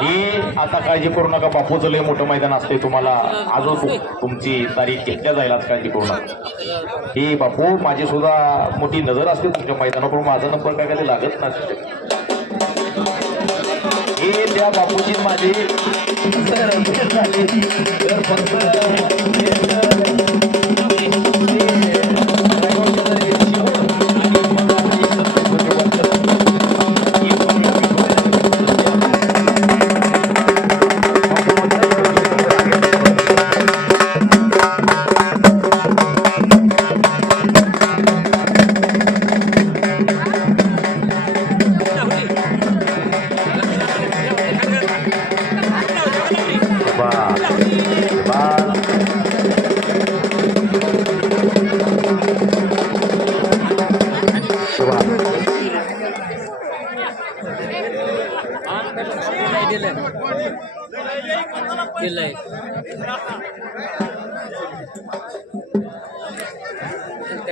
ही आता काळजी करू नका, बापूचं लय मोठं मैदान असते, तुम्हाला अजून तुमची तारीख घेतल्या जाईल, आज काळजी करू नका. ही बापू माझी सुद्धा मोठी नजर असते तुमच्या मैदानावर, माझा नंबर काय कधी लागत नसते. हे त्या बापूची माझी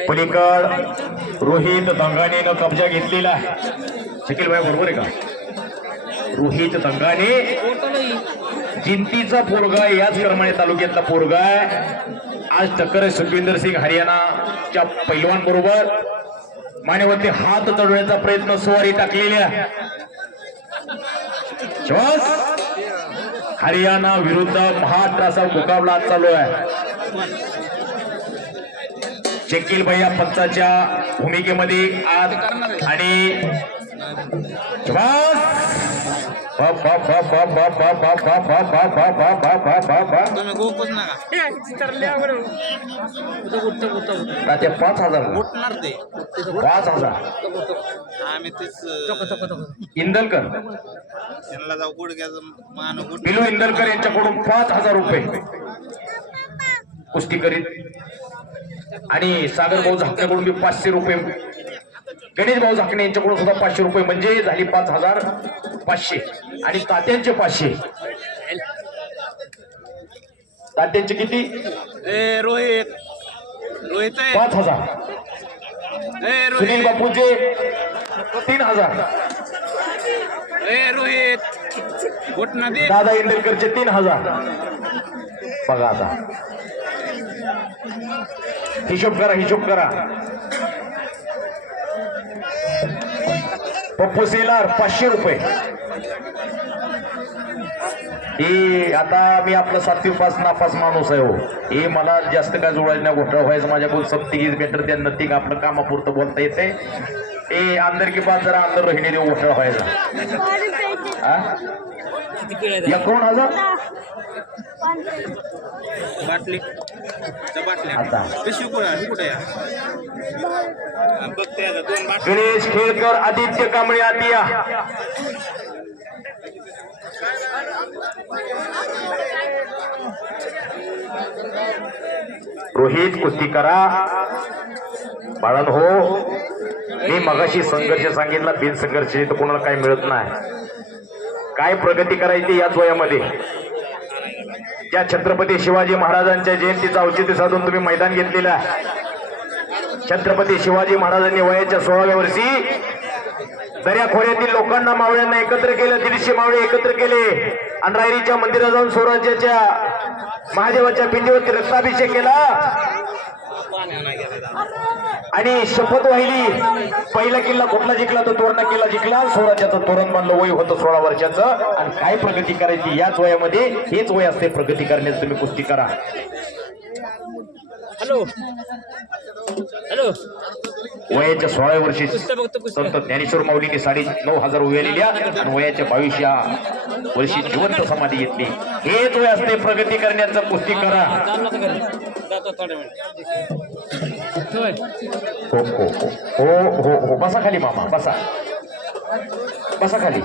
पलीकड रोहित दंगानेनं कब्जा घेतलेला आहे. शकील भाई बरोबर आहे का? रोहित दंगाने जिंतीचा पोरगा, याच करमाळे तालुक्यातला पोरगा आज टक्कर आहे सुखविंदर सिंग हरियाणाच्या पैलवान बरोबर. मानेवरती हात चढवण्याचा प्रयत्न स्वारी टाकलेल्या हरियाणा विरुद्ध महाराष्ट्राचा मुकाबला चालू आहे. शकील भैया पंचाच्या भूमिकेमध्ये आज आणि ते 5,000 इंदलकर पिलू इंदलकर यांच्याकडून 5,000 रुपये कुस्ती करीत आणि सागर भाऊ झाकण्याकडून मी 500 रुपये, गणेश भाऊ झाकणे यांच्याकडून सुद्धा 500 रुपये, म्हणजे झाली 5,500 आणि तात्यांचे 500. तात्यांचे किती? रोहित 5,000. सुनील बापूचे 3,000. रोहित दादा इंदलकरचे 3,000. बघा आता हिशोब करा, हिशोब करा. पप्पू सेलार 500 रुपये. हे आता मी आपलं 7वी पास नापास माणूस आहे हो. हे मला जास्त काय जोडायचं नाही, घोटाळा व्हायचं माझ्याकडून. सप्तीगीज बेटर त्या नथिंग आपलं कामापुरतं बोलता येते. हे अंदर की बात जरा अंदर रहिने देऊ, घोटाळा व्हायचा. 51,000 बाटली आता कुठे गणेश खेळकर, आदित्य कांबळे आतिया. रोहित कुस्ती करा बाळांनो हो. मी मगाशी संघर्ष सांगितला, बिनसंघर्ष तर कोणाला काही मिळत नाही. काय प्रगती करायची याच वयामध्ये. त्या छत्रपती शिवाजी महाराजांच्या जयंतीचं औचित्य साधून तुम्ही मैदान घेतलेलं आहे. छत्रपती शिवाजी महाराजांनी वयाच्या 16व्या वर्षी दर्याखोऱ्यातील लोकांना, मावळ्यांना एकत्र केलं. 150 मावळे एकत्र केले आणि रायरीच्या मंदिरात जाऊन स्वराज्याच्या महादेवाच्या पिंडीवरती रक्ताभिषेक केला आणि शपथ वाहिली. पहिला किल्ला कुठला जिंकला? तो तोरणा किल्ला जिंकला. स्वराज्याचं तोरण बांधलं. वय होतं 16 वर्षाचं. आणि काय प्रगती करायची याच वयामध्ये, हेच वय असते प्रगती करण्याचं. तुम्ही कुस्ती करा. Hello hello. वयाच्या 16व्या वर्षी संत ज्ञानेश्वर माऊलींनी 9,500 उभ्या आणि वयाच्या 22व्या वर्षी जिवंत समाधी घेतली. हेच वय असते प्रगती करण्याचं. कुस्ती करा. हो हो हो हो हो. बसा खाली मामा, बसा, बसा खाली.